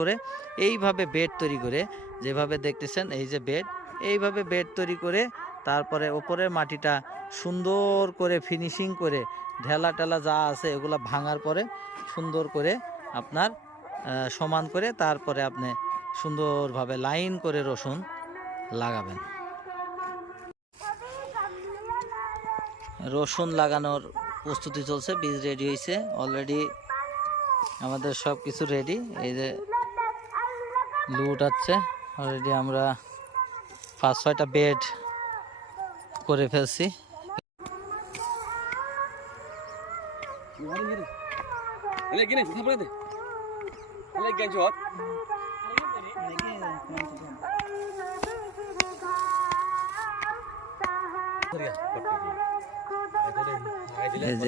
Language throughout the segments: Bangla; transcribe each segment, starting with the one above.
করে এইভাবে বেড তৈরি করে, যেভাবে দেখতেছেন, এই যে বেড, এইভাবে বেড তৈরি করে তারপরে ওপরের মাটিটা সুন্দর করে ফিনিশিং করে ঢেলা টেলা যা আছে এগুলা ভাঙার পরে সুন্দর করে আপনার সমান করে তারপরে আপনি সুন্দরভাবে লাইন করে রসুন লাগাবেন। রসুন লাগানোর প্রস্তুতি চলছে, বীজ রেডি হয়েছে অলরেডি আমাদের সব কিছু রেডি এই যে লুট আছে। অলরেডি আমরা পাঁচ ছয়টা বেড করে ফেলছি।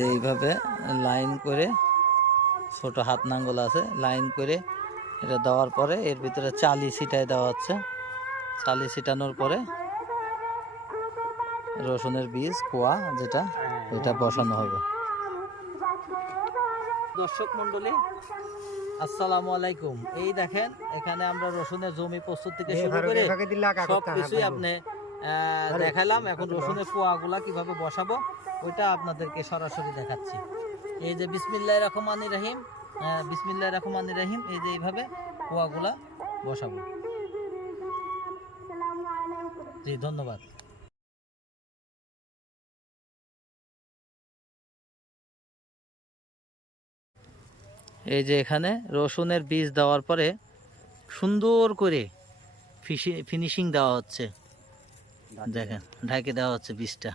এইভাবে লাইন করে ছোট হাত নাঙ্গল আছে লাইন করে এটা দেওয়ার পরে এর ভিতরে চালি ছিটায় দেওয়া হচ্ছে। চালি ছিটানোর পরে রসুনের বীজ কোয়া যেটা এটা বসানো হবে। দর্শক মন্ডলী আসসালামু আলাইকুম। এই দেখেন এখানে আমরা রসুনের জমি প্রস্তুত থেকে শুরু করে সব কিছুই আপনি আহ, দেখালাম এখন রসুনের পোয়াগুলা কীভাবে বসাবো ওইটা আপনাদেরকে সরাসরি দেখাচ্ছি। এই যে বিসমিল্লাহ রহমান রহিম বিসমিল্লাহ রহমান রহিম। এই যে এইভাবে পোয়াগুলা বসাবো। জি, ধন্যবাদ। এই যে এখানে রসুনের বীজ দেওয়ার পরে সুন্দর করে ফিনিশিং দেওয়া হচ্ছে। দেখেন, ঢাকে দেওয়া হচ্ছে বীজটা।